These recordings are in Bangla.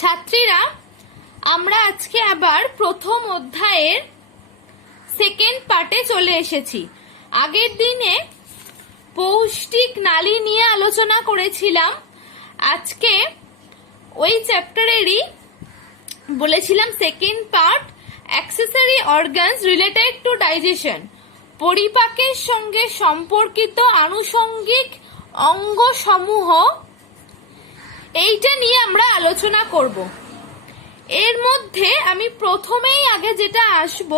ছাত্রীরা, আমরা আজকে আবার প্রথম অধ্যায়ের সেকেন্ড পার্টে চলে এসেছি। আগের দিনে পৌষ্টিক নালী নিয়ে আলোচনা করেছিলাম। আজকে ওই চ্যাপ্টারেরই বলেছিলাম second part, accessory organs related to digestion, পরিপাকের সঙ্গে সম্পর্কিত আনুষঙ্গিক অঙ্গ সমূহ, এইটা নিয়ে আমরা আলোচনা করব। এর মধ্যে আমি প্রথমেই আগে যেটা আসব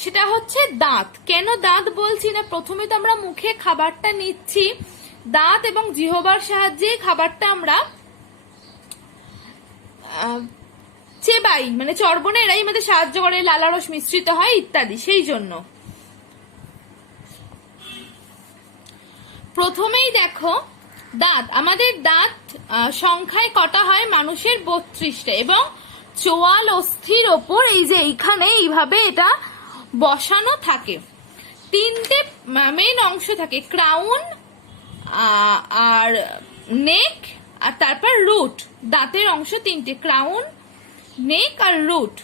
সেটা হচ্ছে দাঁত। কেন দাঁত বলছি না, প্রথমে তো আমরা মুখে খাবারটা নিচ্ছি, দাঁত এবং জিহ্বার সাহায্যে খাবারটা আমরা চেবাই, মানে চর্বণে এরাই আমাদের সাহায্য করে, লালারস মিশ্রিত হয় ইত্যাদি। সেই জন্য প্রথমেই দেখো দাঁত, আমাদের দাঁত সংখ্যায় কটা হয়? মানুষের 32টা, এবং চোয়াল অস্থির ওপর এই যে এইখানে এইভাবে এটা বসানো থাকে। তিনটে মেইন অংশ থাকে, ক্রাউন আর নেক আর তারপর রুট। দাঁতের অংশ তিনটে, ক্রাউন, নেক আর রুট।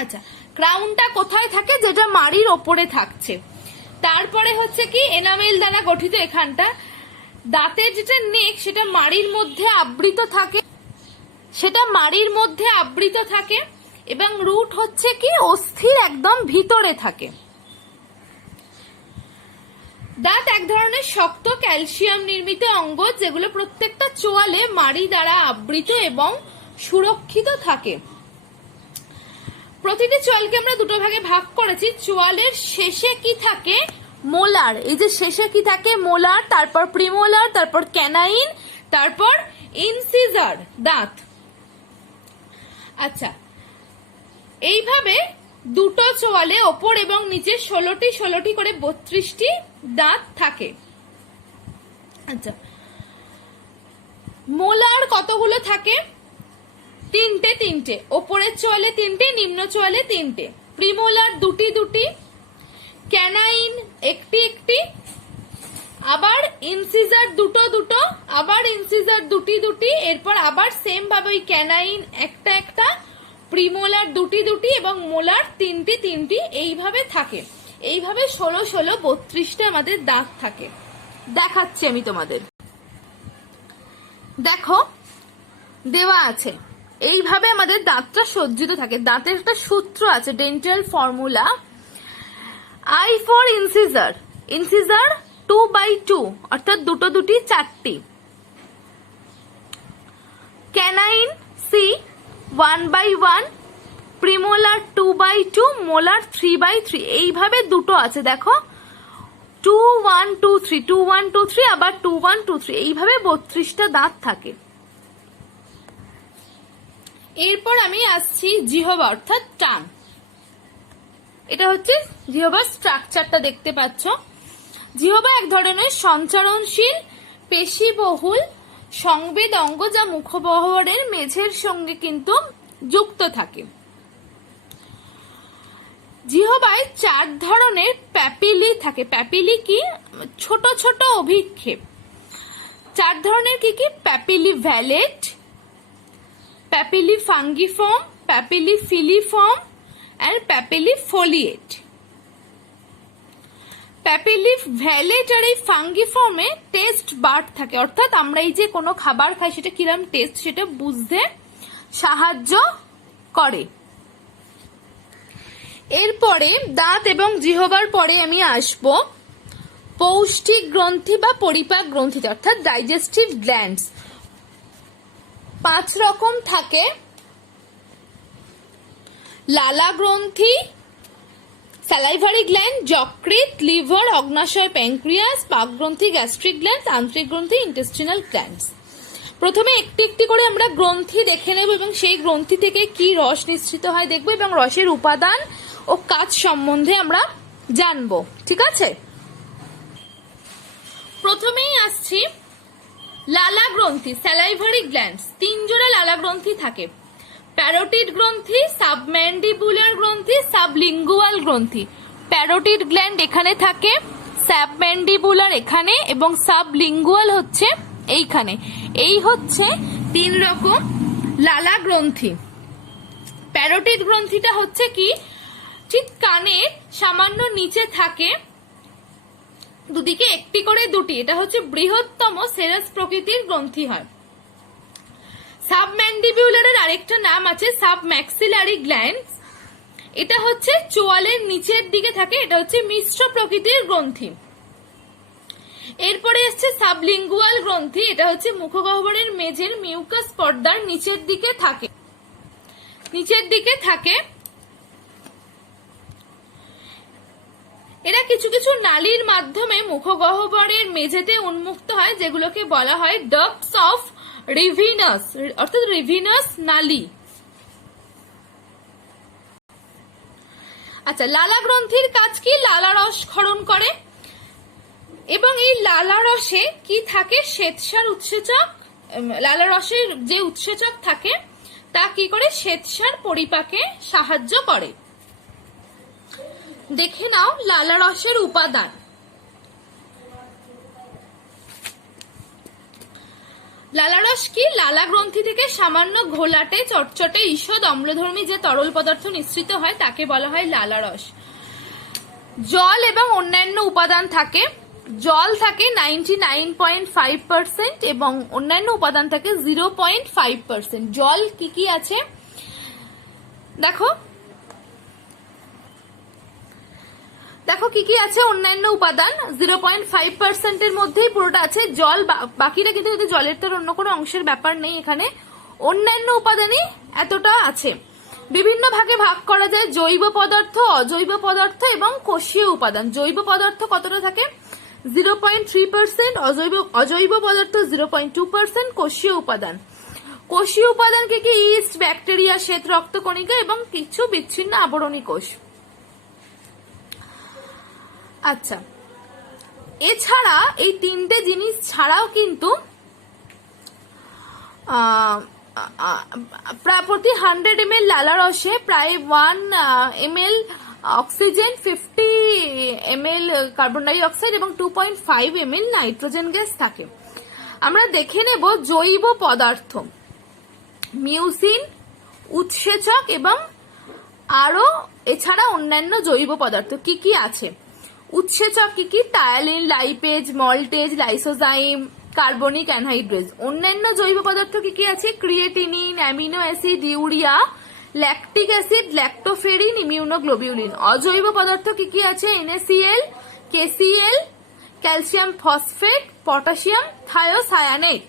আচ্ছা, ক্রাউনটা কোথায় থাকে? যেটা মাড়ির ওপরে থাকছে। তারপরে হচ্ছে কি এনামেল দ্বারা গঠিত এখানটা। দাঁতের যেটা নেক সেটা মাড়ির মধ্যে আবৃত থাকে, এবং রুট হচ্ছে কি অস্থির একদম ভিতরে থাকে। দাঁত এক ধরনের শক্ত ক্যালসিয়াম নির্মিত অঙ্গ, যেগুলো প্রত্যেকটা চোয়ালে মাড়ি দ্বারা আবৃত এবং সুরক্ষিত থাকে। প্রতিটি চোয়ালকে আমরা দুটো ভাগে ভাগ করেছি। চোয়ালের শেষে কি থাকে? মোলার। এই যে শেষে কি থাকে? মোলার, তারপর প্রিমোলার, তারপর ক্যানাইন, তারপর ইনসিজার, দাঁত। আচ্ছা, এইভাবে দুটো চোয়ালে ওপর এবং নিচে 16টি করে 32টি দাঁত থাকে। আচ্ছা, মোলার কতগুলো থাকে? তিনটে। ওপরের চোয়ালে 3টে, নিম্ন চোয়ালে 3টে। প্রিমোলার 2টি, ক্যানাইন 1টি, আবার ইনসিজার 2টো, আবার ইনসিজার 2টি, এরপর আবার সেম ভাবে ওই ক্যানাইন একটা, প্রিমোলার 2টি এবং মোলার 3টি, এইভাবে থাকে। এইভাবে 16 32টা আমাদের দাঁত থাকে। দেখাচ্ছি আমি তোমাদের, দেখো দেওয়া আছে। এইভাবে আমাদের দাঁতটা সজ্জিত থাকে। দাঁতের একটা সূত্র আছে, dental formula. I for incisor 2/2, অর্থাৎ 2 4টি। Canine C 1/1, premolar 2/2, molar 3/3। এইভাবে দুটো আছে, দেখো 2 1 2 3, 2 1 2 3, আবার 2 1 2 3, এইভাবে 32টা দাঁত থাকে। এরপর আমি আসছি জিহ্বা অর্থাৎ টাং। এটা হচ্ছে জিহ্বার স্ট্রাকচারটা, দেখতে পাচ্ছ। জিহ্বা এক ধরনের সঞ্চারণশীল পেশিবহুল সংবেদ অঙ্গ, যা মুখগহ্বরের মেঝের সঙ্গে কিন্তু যুক্ত থাকে। জিহ্বায় 4 ধরনের প্যাপিলি থাকে। প্যাপিলি কি? ছোট ছোট অভিক্ষেপ। 4 ধরনের কি? Popilliae valet, popilliae ফাঙ্গিফর্ম, popilliae filiform আর প্যাপিলি ফোলিয়েট। প্যাপিলি ভ্যালেট আর এই ফাঙ্গিফর্মে টেস্ট বার্ড থাকে, অর্থাৎ আমরা এই যে কোনো খাবার খাই সেটা কিরকম টেস্ট সেটা বুঝতে সাহায্য করে। এরপরে দাঁত এবং জিহ্বার পরে আমি আসব পৌষ্টিক গ্রন্থি বা পরিপাক গ্রন্থিতে, অর্থাৎ ডাইজেস্টিভ গ্ল্যান্ডস। 5 রকম থাকে: লালা গ্রন্থি, স্যালাইভারি গ্ল্যান্ড, যকৃৎ, লিভার, অগ্নাশয়, প্যানক্রিয়াস, পাক গ্রন্থি, গ্যাস্ট্রিক গ্ল্যান্ড, আন্ত্রিক গ্রন্থি, ইন্টেস্টিনাল গ্ল্যান্ডস। প্রথমে একটি করে আমরা গ্রন্থি দেখে নেব এবং সেই গ্রন্থি থেকে কি রস নিঃসৃত হয় দেখব, এবং রসের উপাদান ও কাজ সম্বন্ধে আমরা জানবো। ঠিক আছে, প্রথমেই আসছি লালা গ্রন্থি, স্যালাইভারি গ্ল্যান্ডস। 3 জোড়া লালা গ্রন্থি থাকে: প্যারোটিড গ্রন্থি, সাবম্যান্ডিবুলার গ্রন্থি, সাবলিঙ্গুয়াল গ্রন্থি। প্যারোটিড গ্ল্যান্ড এখানে থাকে, সাবম্যান্ডিবুলার এখানে, এবং সাবলিঙ্গুয়াল হচ্ছে এইখানে। এই হচ্ছে 3 রকম লালা গ্রন্থি। প্যারোটিড গ্রন্থিটা হচ্ছে কি, ঠিক কানের সামান্য নিচে থাকে, দুদিকে একটি করে দুটি, এটা হচ্ছে বৃহত্তম সেরাস প্রকৃতির গ্রন্থি হয়। সাবম্যান্ডিবিউলারের আরেকটা নাম আছে সাবম্যাক্সিলারি গ্ল্যান্ডস, এটা হচ্ছে চোয়ালের নিচের দিকে থাকে, এটা হচ্ছে মিশ্র প্রকৃতির গ্রন্থি। এরপরে আসছে সাবলিঙ্গুয়াল গ্রন্থি, এটা হচ্ছে মুখগহ্বরের মেঝের মিউকাস পর্দার নিচের দিকে থাকে, এরা কিছু কিছু নালীর মাধ্যমে মুখগহ্বরের মেঝেতে উন্মুক্ত হয়, যেগুলোকে বলা হয় ডাক্টস অফ রিভিনাস, অর্থাৎ রিভিনাস নালী। আচ্ছা, লালা গ্রন্থির কাজ কি? লালা রস ক্ষরণ করে, এবং এই লালা রসে কি থাকে? শ্বেতসার উৎসেচক। লালা রসের যে উৎসেচক থাকে তা কি করে? শ্বেতসার পরিপাকে সাহায্য করে। দেখে নাও লালা রসের উপাদান। লালারস কি? লালা গ্রন্থি থেকে সামান্য ঘোলাটে চটচটে ঈষৎ অম্লধর্মী যে তরল পদার্থ নিঃসৃত হয় তাকে বলা হয় লালারস। জল এবং অন্যান্য উপাদান থাকে। জল থাকে 99.5% এবং অন্যান্য উপাদান থাকে 0.5%। জল কি কি আছে দেখো, দেখো কি কি আছে অন্যান্য উপাদান। 0.5% এর মধ্যেই পুরোটা আছে জল, বাকিটা কিন্তু জলের তার অন্য কোনো অংশের ব্যাপার নেই এখানে, অন্যান্য উপাদানই এতটা আছে। বিভিন্ন ভাগে ভাগ করা যায়, জৈব পদার্থ, অজৈব পদার্থ এবং কোষীয় উপাদান। জৈব পদার্থ কতটা থাকে? 0.3%, অজৈব পদার্থ 0.2%, কোষীয় উপাদান। কোষীয় উপাদান কি কি? ইস্ট, ব্যাকটেরিয়া, শ্বেত রক্তকণিকা এবং কিছু বিচ্ছিন্ন আবরণী কোষ। আচ্ছা, এছাড়া এই তিনটে জিনিস ছাড়াও কিন্তু প্রতি 100 ml লালা রসে প্রায় 1 ml oxygen, 50 ml carbon die oxide এবং 2.5 ml নাইট্রোজেন গ্যাস থাকে। আমরা দেখে নেব জৈব পদার্থ, মিউসিন, উৎসেচক এবং আরো এছাড়া অন্যান্য জৈব পদার্থ কি কি আছে। উৎসেচক কি কি? Ptyalin, lipase, maltase, lysozyme, carbonic anhydrase. অন্যান্য জৈব পদার্থ কি কি আছে? Creatinine, amino acid, urea, lactic acid, lactoferrin, immunoglobulin. অজৈব পদার্থ কি কি আছে? NaCl, KCl, calcium phosphate, potassium thiocyanate.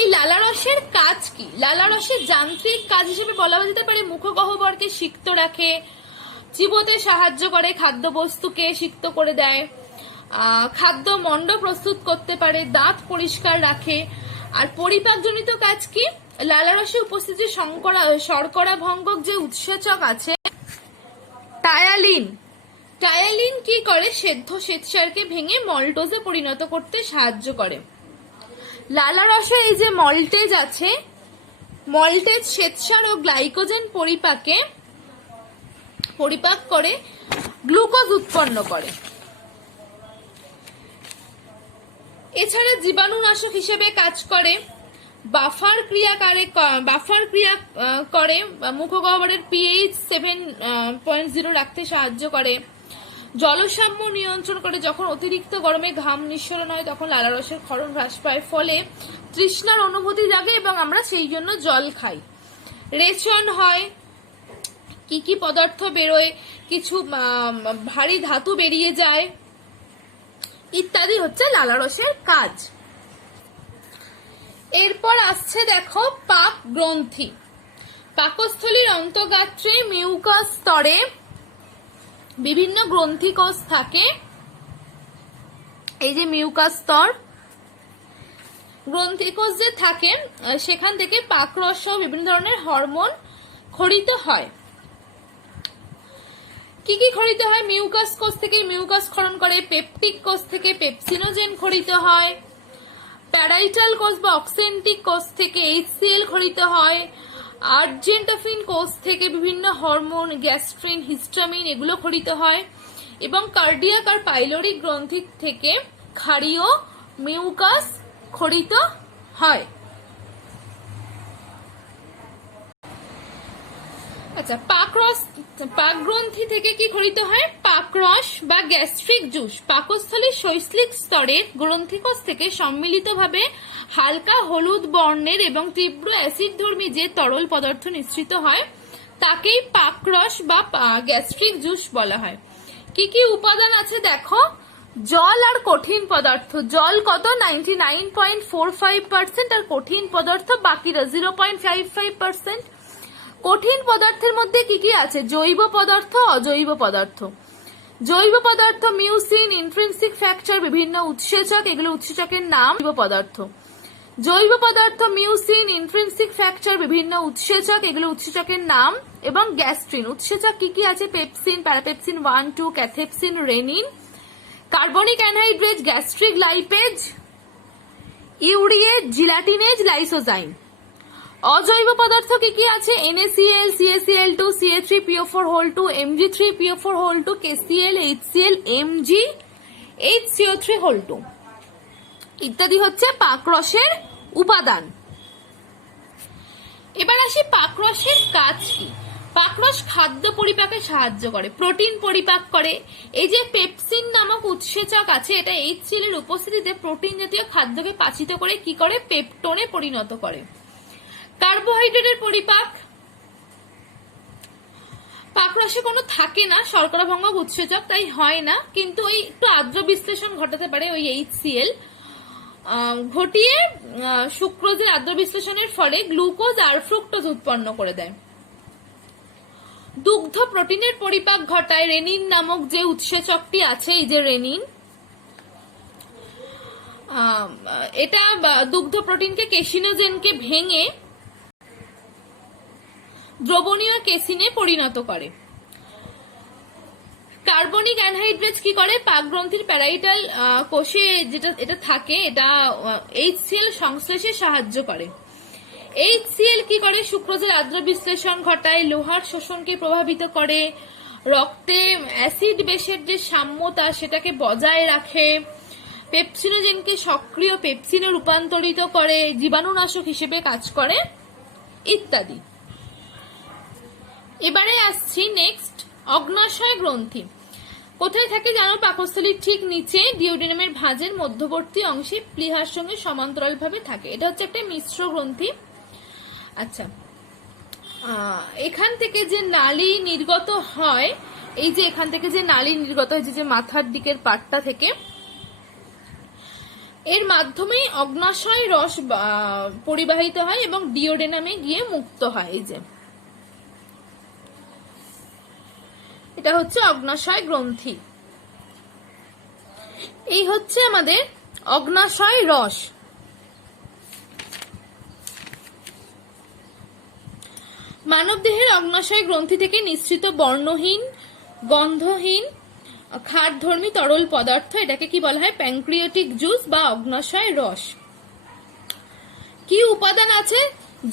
এই লালারসের কাজ কি? লালারসের যান্ত্রিক কাজ হিসেবে বলা যেতে পারে মুখগহ্বরকে সিক্ত রাখে, চিবোতে সাহায্য করে, খাদ্যবস্তুকে সিক্ত করে দেয়, খাদ্য মণ্ড প্রস্তুত করতে পারে, দাঁত পরিষ্কার রাখে। আর পরিপাকজনিত কাজ কি? লালারসে উপস্থিত যে শর্করা ভঙ্গক যে উৎসেচক আছে টায়ালিন, টায়ালিন কি করে? সেদ্ধ শ্বেতসারকে ভেঙে মল্টোজে পরিণত করতে সাহায্য করে। লালারসে এই যে মল্টেজ আছে, মল্টেজ শ্বেতসার ও গ্লাইকোজেন পরিপাক করে গ্লুকোজ উৎপন্ন করে। এছাড়া জীবাণুনাশক হিসেবে কাজ করে, বাফার ক্রিয়া করে, মুখগহ্বরের pH 7.0 রাখতে সাহায্য করে, জলসাম্য নিয়ন্ত্রণ করে। যখন অতিরিক্ত গরমে ঘাম নিঃসরণ হয় তখন লালারসের ক্ষরণ হ্রাস পায়, ফলে তৃষ্ণার অনুভূতি জাগে এবং আমরা সেই জন্য জল খাই। রেচন হয়, কি কি পদার্থ বেরোয়, কিছু ভারী ধাতু বেরিয়ে যায় ইত্যাদি হচ্ছে লালারসের কাজ। এরপর আসছে দেখো পাক গ্রন্থি। পাকস্থলীর অন্তঃগাত্রে মিউকাস স্তরে বিভিন্ন গ্রন্থি কোষ থাকে। এই যে মিউকাস স্তর, গ্রন্থি কোষ যে থাকে সেখান থেকে পাকরস সহ বিভিন্ন ধরনের হরমোন খরিত হয়। কি কি খরিত হয়? মিউকাস কোষ থেকে মিউকাস ক্ষরণ করে, পেপটিক কোষ থেকে পেপসিনোজেন খরিত হয়, প্যারাইটাল কোষ বা অক্সেন্টিক কোষ থেকে HCl খরিত হয়, আর্জেন্টোফিন কোষ থেকে বিভিন্ন হরমোন, গ্যাস্ট্রিন, হিস্টামিন এগুলো খরিত হয়, এবং কার্ডিয়াক আর পাইলোরিক গ্রন্থি থেকে ক্ষারীয় মিউকাস ক্ষরিত হয়। আচ্ছা, পাকগ্রন্থি থেকে কি ক্ষরিত হয়? পাকরস বা গ্যাস্ট্রিক জুস পাকস্থলীর শৈশ্লিক স্তরের গ্রন্থিকোষ থেকে সম্মিলিতভাবে হালকা হলুদ বর্ণের এবং তীব্র অ্যাসিডধর্মী যে তরল পদার্থ নিঃসৃত হয় তাকেই পাকরস বা গ্যাস্ট্রিক জুস বলা হয়। কি কি উপাদান আছে দেখো, জল আর কঠিন পদার্থ। জল কত? 99.45% আর কঠিন পদার্থ বাকিরা 0.55%। কঠিন পদার্থের মধ্যে কি কি আছে? জৈব পদার্থ, অজৈব পদার্থ। জৈব পদার্থ মিউসিন, ইন্ট্রিনসিক ফ্যাক্টর, বিভিন্ন উৎসেচক, এগুলো উৎসেচকের নাম। জৈব পদার্থ, জৈব পদার্থ মিউসিন, ইন্ট্রিনসিক ফ্যাক্টর, বিভিন্ন উৎসেচক, এগুলো উৎসেচকের নাম। এবং গ্যাস্ট্রিন উৎসেচক কি কি আছে? Pepsin, parapepsin 1, 2, cathepsin, rennin. Carbonic anhydrase, gastric lipase, urease, gelatinase, lysozyme. অজৈব পদার্থ কি কি আছে? NaCl, CaCl2, CA3PO4(2), Mg3PO4(2), KCl, HCl, Mg, HCO3(2) ইত্যাদি হচ্ছে পাকরসের উপাদান। এবার আসি পাকরসের কাজ কি। পাকরস খাদ্য পরিপাকে সাহায্য করে, প্রোটিন পরিপাক করে। এই যে পেপসিন নামক উৎসেচক আছে, এটা HCl এর উপস্থিতিতে প্রোটিন জাতীয় খাদ্যকে পাচিত করে কি করে? পেপটোনে পরিণত করে। কার্বোহাইড্রেটের পরিপাক, পাকরসে কোনো থাকে না, শর্করা ভঙ্গক উৎসেচক, তাই হয় না, কিন্তু ওই একটু আর্দ্র বিশ্লেষণ ঘটাতে পারে ওই HCl ঘটিয়ে সুক্রোজের আর্দ্র বিশ্লেষণের ফলে গ্লুকোজ আর ফ্রুক্টোজ উৎপন্ন করে দেয়। দুগ্ধ প্রোটিনের পরিপাক ঘটায় রেনিন নামক যে উৎসেচকটি আছে, এই যে রেনিন, এটা দুগ্ধ প্রোটিনকে কেসিনোজেনকে ভেঙে দ্রবণীয় কেসিনে পরিণত করে। কার্বনিক অ্যানহাইড্রেজ কি করে? পাকগ্রন্থির প্যারাইটাল কোষে যেটা এটা থাকে, এটা HCl সংশ্লেষে সাহায্য করে। HCl কি করে? সুক্রোজের আর্দ্র বিশ্লেষণ ঘটায়, লোহার শোষণকে প্রভাবিত করে, রক্তে অ্যাসিড বেসের যে সাম্যতা সেটাকে বজায় রাখে, পেপসিনোজেনকে সক্রিয় পেপসিনে রূপান্তরিত করে, জীবাণুনাশক হিসেবে কাজ করে ইত্যাদি। এবারে আসছি নেক্সট, অগ্ন্যাশয় গ্রন্থি। কোথায় থাকে জানো? পাকস্থলীর ঠিক নিচে ডিওডিনামের ভাঁজের মধ্যবর্তী অংশে প্লীহার সঙ্গে সমান্তরাল ভাবে থাকে। এটা হচ্ছে একটা মিশ্র গ্রন্থি। আচ্ছা, এখান থেকে যে নালী নির্গত হয়, এই যে এখান থেকে যে নালী নির্গত হয়, যে মাথার দিকের পাটটা থেকে, এর মাধ্যমেই অগ্ন্যাশয় রস পরিবাহিত হয় এবং ডিওডেনামে গিয়ে মুক্ত হয়। এই যে এটা হচ্ছে অগ্ন্যাশয় গ্রন্থি। এই হচ্ছে আমাদের অগ্ন্যাশয় রস। মানবদেহের অগ্ন্যাশয় গ্রন্থি থেকে নিঃসৃত বর্ণহীন, গন্ধহীন, ক্ষারধর্মী তরল পদার্থ, এটাকে কি বলা হয়? প্যানক্রিয়াটিক জুস বা অগ্ন্যাশয় রস। কি উপাদান আছে?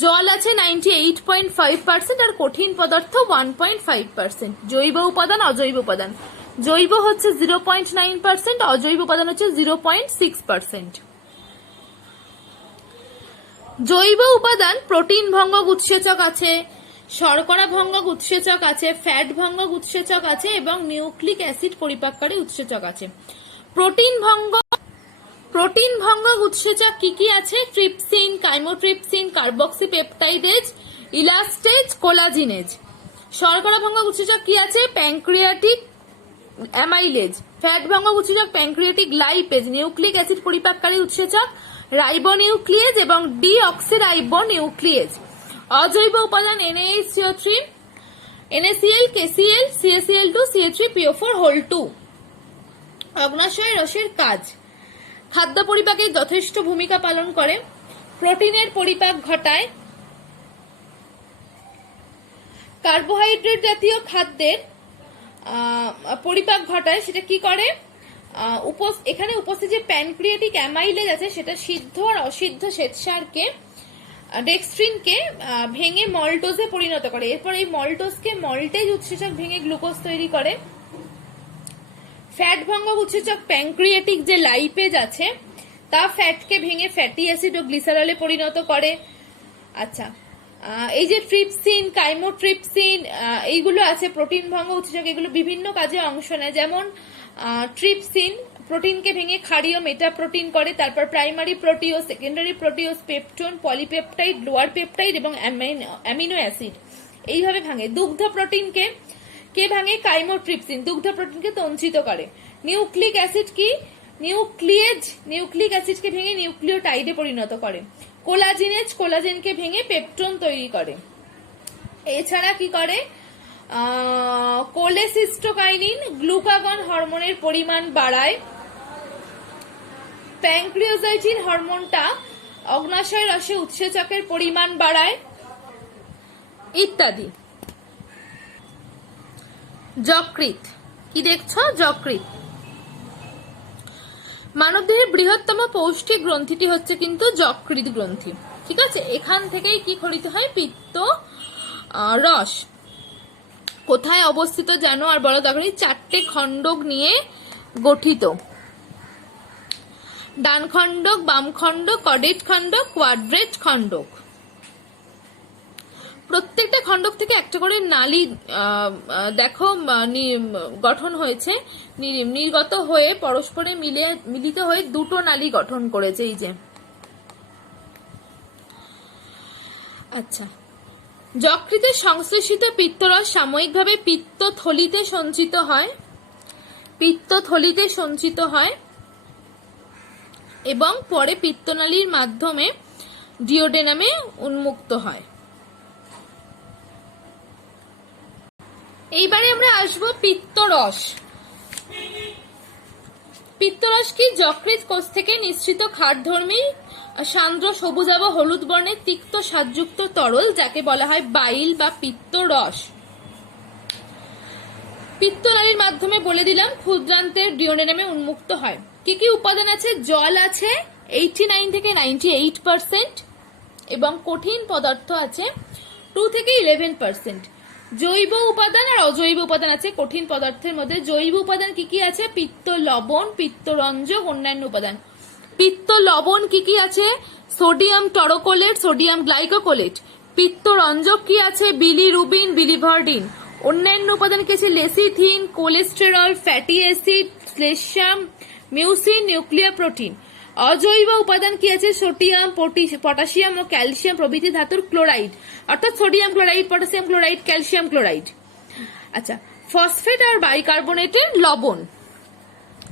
জল আছে 98.5% আর কঠিন পদার্থ 1.5%। জৈব উপাদান, অজৈব উপাদান। জৈব হচ্ছে 0.9%, অজৈব উপাদান হচ্ছে 0.6%। জৈব উপাদান প্রোটিন ভঙ্গক উৎসেচক আছে, শর্করা ভঙ্গক উৎসেচক আছে, ফ্যাট ভঙ্গক উৎসেচক আছে এবং নিউক্লিক অ্যাসিড পরিপাককারী উৎসেচক আছে। প্রোটিন ভঙ্গক উৎসেচক কি কি আছে? Trypsin, chymotrypsin, কার্বক্সিপেপটাইডেজ, ইলাস্টেজ, collagenase. শর্করা ভঙ্গক উৎসেচক কি আছে? Pancreatic amylase. ফ্যাট ভঙ্গক উৎসেচক প্যানক্রিয়াটিক লাইপেজ। নিউক্লিক অ্যাসিড পরিপাককারী উৎসেচক রাইবোনিউক্লিয়েজ এবং ডিঅক্সিরাইবোনিউক্লিয়েজ। অজৈব উপাদান NaHCO3, NaCl, KCl, CaCl2, CA3PO4(2). অগ্ন্যাশয় রসের কাজ, খাদ্য পরিপাকে যথেষ্ট ভূমিকা পালন করে, প্রোটিনের পরিপাক ঘটায়, কার্বোহাইড্রেট জাতীয় খাদ্যের পরিপাক ঘটায়। সেটা কি করে? এখানে উপস্থিত যে প্যানক্রিয়াটিক অ্যামাইলেজ আছে, সেটা সিদ্ধ আর অসিদ্ধ শ্বেতসারকে, ডেক্সট্রিনকে ভেঙে মল্টোজে পরিণত করে। এরপর এই মল্টোজকে মল্টেজ উৎসেচক ভেঙে গ্লুকোজ তৈরি করে। ফ্যাট ভঙ্গক উৎসেচক প্যানক্রিয়াটিক যে লাইপেজ আছে, তা ফ্যাটকে ভেঙে ফ্যাটি অ্যাসিড ও গ্লিসারলে পরিণত করে। আচ্ছা, এই যে ট্রিপসিন, কাইমোট্রিপসিন, এইগুলো আছে প্রোটিন ভঙ্গ উৎসেচক, এগুলো বিভিন্ন কাজে অংশ নেয়। যেমন ট্রিপসিন প্রোটিনকে ভেঙে ক্ষারীয় মেটা প্রোটিন করে, তারপর primary proteose, secondary proteose, peptone, polypeptide, lower peptide এবং অ্যামিনো অ্যাসিড এইভাবে ভাঙে। দুগ্ধ প্রোটিনকে কে ভাঙে? কাইমোট্রিপসিন দুগ্ধ প্রোটিনকে তঞ্চিত করে। নিউক্লিক অ্যাসিড কি? নিউক্লিক অ্যাসিডকে ভেঙে নিউক্লিওটাইডে পরিণত করে। কোলাজিনেজ কোলাজেনকে ভেঙে পেপটোন তৈরি করে। এছাড়া কি করে? কোলেসিস্টোকাইনিন গ্লুকাগন হরমোনের পরিমাণ বাড়ায়। প্যানক্রিওজাইটিন হরমোনটা অগ্নাশয় রসে উৎসেচকের পরিমাণ বাড়ায় ইত্যাদি। যকৃৎ কি দেখছো? যকৃৎ মানবদেহের বৃহত্তম পৌষ্টিক গ্রন্থিটি হচ্ছে কিন্তু যকৃৎ গ্রন্থি। ঠিক আছে, এখান থেকেই কি খরিত হয়? পিত্ত রস। কোথায় অবস্থিত জানো আর বলো তখনই? 4টে খণ্ডক নিয়ে গঠিত। ডান খণ্ডক, বাম খণ্ডক, কর্ডেট খণ্ডক, কোয়াড্রেট খণ্ডক। প্রত্যেকটা খণ্ডক থেকে একটা করে নালী দেখো গঠন হয়েছে, নির্গত হয়ে পরস্পরে মিলিত হয়ে দুটো নালী গঠন করেছে। এই যে আচ্ছা, যকৃতের সংশ্লেষিত পিত্তরস সাময়িকভাবে পিত্তথলিতে সঞ্চিত হয় এবং পরে পিত্তনালীর মাধ্যমে ডিওডেনামে উন্মুক্ত হয়। এইবারে আমরা আসবো পিত্তরস। পিত্তরস কি? যকৃৎ কোষ থেকে নিঃসৃত ক্ষারধর্মী সান্দ্র সবুজাভ হলুদ বর্ণের তিক্ত স্বাদযুক্ত তরল, যাকে বলা হয় বাইল বা পিত্তরস। পিত্তনালীর মাধ্যমে বলে দিলাম ক্ষুদ্রান্তের ডিওডেনামে উন্মুক্ত হয়। কি কি উপাদান আছে? জল আছে 89 থেকে 98% এবং কঠিন পদার্থ আছে 2 থেকে 11%। জৈব উপাদান আর অজৈব উপাদান আছে কঠিন পদার্থের মধ্যে। জৈব উপাদান কি কি আছে? পিত্ত লবণ, পিত্তরঞ্জক, অন্যান্য উপাদান। পিত্ত লবণ কি কি আছে? Sodium taurocholate, sodium glycocholate. পিত্তরঞ্জক কি আছে? Bilirubin, biliverdin. অন্যান্য উপাদান কি আছে? লেসিথিন, কোলেস্টেরল, ফ্যাটি অ্যাসিড, স্লেশিয়াম, মিউসিন, নিউক্লিয়ার প্রোটিন। অজৈব উপাদান কি আছে? সোডিয়াম, পটাশিয়াম ও ক্যালসিয়াম প্রভৃতি ধাতুর ক্লোরাইড, অর্থাৎ sodium chloride, potassium chloride, calcium chloride. আচ্ছা, ফসফেট আর বাইকার্বনেটের লবণ।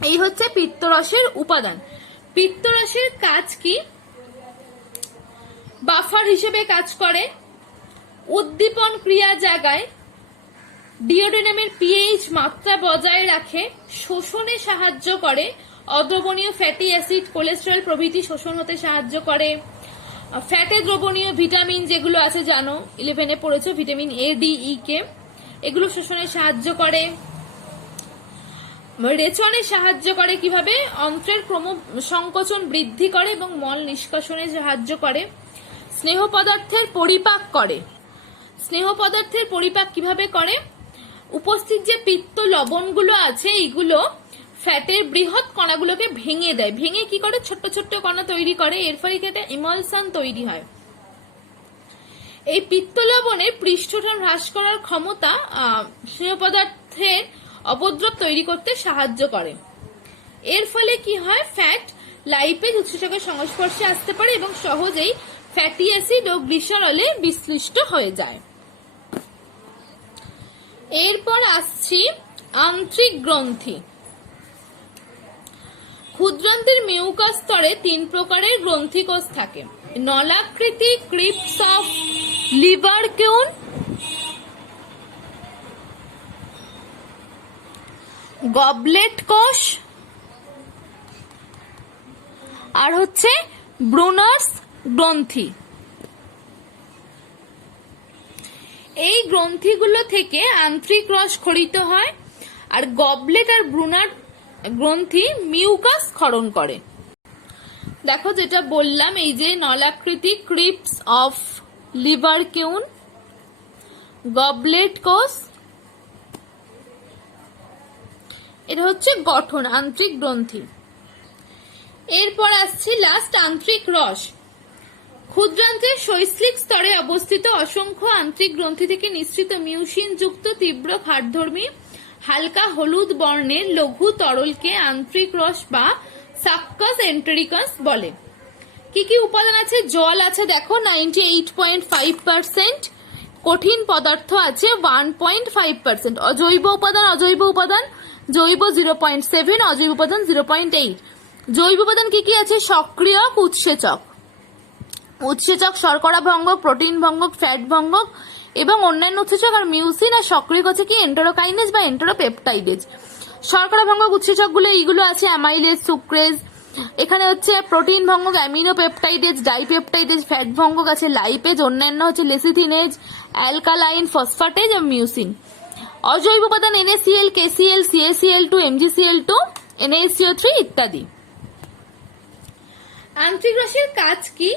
এই হচ্ছে পিত্তরসের উপাদান। পিত্তরসের কাজ কি? বাফার হিসেবে কাজ করে, উদ্দীপন ক্রিয়া জাগায়, ডিওডেনামের পিএইচ মাত্রা বজায় রাখে, শোষণে সাহায্য করে, অদ্রবণীয় ফ্যাটি অ্যাসিড, কোলেস্টেরল প্রভৃতি শোষণ হতে সাহায্য করে। ফ্যাটে দ্রবণীয় ভিটামিন যেগুলো আছে জানো, 11-এ পড়েছো, ভিটামিন এ, ডি, ই, কে, এগুলো শোষণে সাহায্য করে। রেচনে সাহায্য করে কিভাবে? অন্ত্রের ক্রম সংকোচন বৃদ্ধি করে এবং মল নিষ্কাশনে সাহায্য করে। স্নেহ পদার্থের পরিপাক করে। স্নেহ পদার্থের পরিপাক কিভাবে করে? উপস্থিত যে পিত্ত লবণগুলো আছে এইগুলো ফ্যাটের বৃহৎ কণাগুলোকে ভেঙে দেয়। ভেঙে কি করে? ছোট্ট ছোট্ট কণা তৈরি করে, এর ফলে একটা ইমালশন তৈরি হয়। এই পিত্ত লবণের পৃষ্ঠটান হ্রাস করার ক্ষমতা স্নেহ পদার্থের অপদ্রব তৈরি করতে সাহায্য করে। এর ফলে কি হয়? ফ্যাট লাইপেজ উৎসেচকের সংস্পর্শে আসতে পারে এবং সহজেই ফ্যাটি অ্যাসিড ও গ্লিসারলে বিশ্লিষ্ট হয়ে যায়। এরপর আসছি আন্ত্রিক গ্রন্থি। ক্ষুদ্রান্তের মিউকাস স্তরে 3 প্রকারের গ্রন্থিকোষ থাকে। নলাকৃতি ক্রিপ্স অফ লিভার কেউন, গবলেট কোষ আর হচ্ছে ব্রুনার্স গ্রন্থি। এই গ্রন্থিগুলো থেকে আন্ত্রিক রস খরিত হয় আর গবলেট আর ব্রুনার গ্রন্থি মিউকাস ক্ষরণ করে। দেখো যেটা বললাম, এই যে নলাকৃতি ক্রিপ্স অফ লিভার কেউন, গবলেট কোষ, এটা হচ্ছে গঠন আন্ত্রিক গ্রন্থি। এরপর আসছে লাস্ট আন্ত্রিক রস। ক্ষুদ্রান্ত্রের শৈশ্লিক স্তরে অবস্থিত অসংখ্য আন্ত্রিক গ্রন্থি থেকে নিঃসৃত মিউসিন যুক্ত তীব্র খাদ্যধর্মী হালকা হলুদ বর্ণের লঘু তরলকে আন্ত্রিক রস বা সাক্কাস এন্টেরিকাস বলে। কি কি উপাদান আছে? জল আছে দেখো 98.5%, কঠিন পদার্থ আছে 1.5%, অজৈব উপাদান জৈব 0.7, অজৈব উপাদান 0.8। জৈব উপাদান কি কি আছে? সক্রিয়ক, উৎসেচক শর্করা ভঙ্গক, প্রোটিন ভঙ্গক, ফ্যাট ভঙ্গক এবং অন্যান্য উৎসেচক। আর মিউসিন আর সক্রিয়ক হচ্ছে কি এন্টেরোকাইনেজ বা এন্টেরোপেপটাইডেজ। শর্করা ভঙ্গক উৎসেচক গুলো এইগুলো আছে অ্যামাইলেজ, সুক্রেজ। এখানে হচ্ছে প্রোটিন ভঙ্গক অ্যামিনোপেপটাইডেজ, ডাইপেপটাইডেজ। ফ্যাট ভঙ্গক আছে লাইপেজ, অন্যান্য হচ্ছে লেসিথিনেজ, অ্যালকালাইন, ফসফাটেজ এবং মিউসিন। অজৈব উপাদান NaCl, KCl, CaCl2, MgCl2, NaCO3 ইত্যাদি। আন্ত্রিক রসের কাজ কি?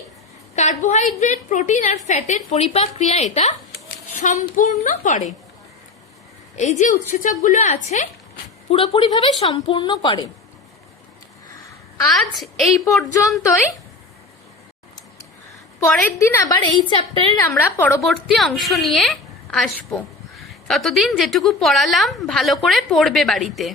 কার্বোহাইড্রেট, প্রোটিন আর ফ্যাটের পরিপাক ক্রিয়া এটা সম্পূর্ণ করে। এই যে উৎসেচকগুলো আছে পুরোপুরিভাবে সম্পূর্ণ করে। আজ এই পর্যন্তই। পরের দিন আবার এই চ্যাপ্টারের আমরা পরবর্তী অংশ নিয়ে আসবো। ততদিন যেটুকু পড়ালাম ভালো করে পড়বে বাড়িতে।